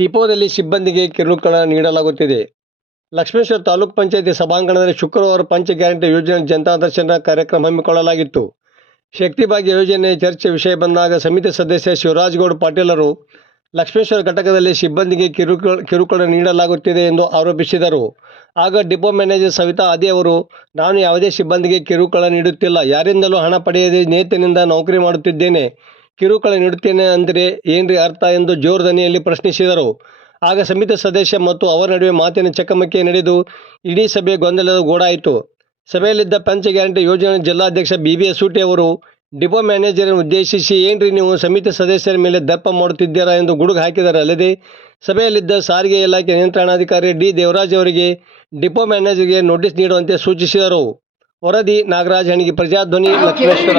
ಡಿಪೋದಲ್ಲಿ ಸಿಬ್ಬಂದಿಗೆ ಕಿರುಕುಳ ನೀಡಲಾಗುತ್ತಿದೆ. ಲಕ್ಷ್ಮೇಶ್ವರ ತಾಲೂಕ್ ಪಂಚಾಯಿತಿ ಸಭಾಂಗಣದಲ್ಲಿ ಶುಕ್ರವಾರ ಪಂಚ ಗ್ಯಾರಂಟಿ ಯೋಜನೆ ಜನತಾ ದರ್ಶನ ಕಾರ್ಯಕ್ರಮ ಹಮ್ಮಿಕೊಳ್ಳಲಾಗಿತ್ತು. ಶಕ್ತಿ ಭಾಗ್ಯ ಯೋಜನೆ ಚರ್ಚೆ ವಿಷಯ ಬಂದಾಗ ಸಮಿತಿ ಸದಸ್ಯ ಶಿವರಾಜ್ಗೌಡ ಪಾಟೀಲರು ಲಕ್ಷ್ಮೇಶ್ವರ ಘಟಕದಲ್ಲಿ ಸಿಬ್ಬಂದಿಗೆ ಕಿರುಕುಳ ಕಿರುಕುಳ ನೀಡಲಾಗುತ್ತಿದೆ ಎಂದು ಆರೋಪಿಸಿದರು. ಆಗ ಡಿಪೋ ಮ್ಯಾನೇಜರ್ ಸವಿತಾ ಆದಿ ಅವರು, ನಾನು ಯಾವುದೇ ಸಿಬ್ಬಂದಿಗೆ ಕಿರುಕುಳ ನೀಡುತ್ತಿಲ್ಲ. ಯಾರಿಂದಲೂ ಹಣ ಪಡೆಯದೆ ನೇತಿನಿಂದ ನೌಕರಿ ಮಾಡುತ್ತಿದ್ದೇನೆ. ಕಿರುಕುಳ ನೀಡುತ್ತೇನೆ ಅಂದರೆ ಏನ್ರಿ ಅರ್ಥ ಎಂದು ಜೋರು ದನಿಯಲ್ಲಿ ಪ್ರಶ್ನಿಸಿದರು. ಆಗ ಸಮಿತಿ ಸದಸ್ಯ ಮತ್ತು ಅವರ ನಡುವೆ ಮಾತಿನ ಚಕಮಕಿ ನಡೆದು ಇಡೀ ಸಭೆ ಗೊಂದಲದ ಗೂಡಾಯಿತು. ಸಭೆಯಲ್ಲಿದ್ದ ಪಂಚ ಗ್ಯಾರಂಟಿ ಯೋಜನೆ ಜಿಲ್ಲಾಧ್ಯಕ್ಷ ಬಿ ಬಿ ಸೂಟಿ ಅವರು, ಡಿಪೋ ಮ್ಯಾನೇಜರ್ ಉದ್ದೇಶಿಸಿ ಏನ್ರಿ ನೀವು ಸಮಿತಿ ಸದಸ್ಯರ ಮೇಲೆ ದರ್ಪ ಮಾಡುತ್ತಿದ್ದೀರಾ ಎಂದು ಗುಡುಗು ಹಾಕಿದರು ಅಲ್ಲದೆ ಸಭೆಯಲ್ಲಿದ್ದ ಸಾರಿಗೆ ಇಲಾಖೆ ನಿಯಂತ್ರಣಾಧಿಕಾರಿ ಡಿ. ದೇವರಾಜ್ ಅವರಿಗೆ ಡಿಪೋ ಮ್ಯಾನೇಜರ್ಗೆ ನೋಟಿಸ್ ನೀಡುವಂತೆ ಸೂಚಿಸಿದರು. ವರದಿ ನಾಗರಾಜ್ ಹಣಿಗೆ ಪ್ರಜಾಧ್ವನಿ, ಲಕ್ಷ್ಮೇಶ್ವರ.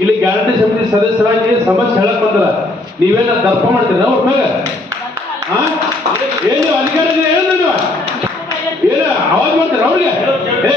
ಇಲ್ಲಿ ಗ್ಯಾರಂಟಿ ಸಮಿತಿ ಸದಸ್ಯರಾಗಿ ಸಮಸ್ಯೆ ಹೇಳಕ್ ಬಂದ್ರ ನೀವೆಲ್ಲ ದರ್ಪ ಮಾಡ್ತೀರ ಅವ್ರ ಹಾ? ಏನು ಅಧಿಕಾರಿ ಏನು? ಅವಾಜ್ ಮಾಡ್ತೀರ ಅವ್ರಿಗೆ? ಏ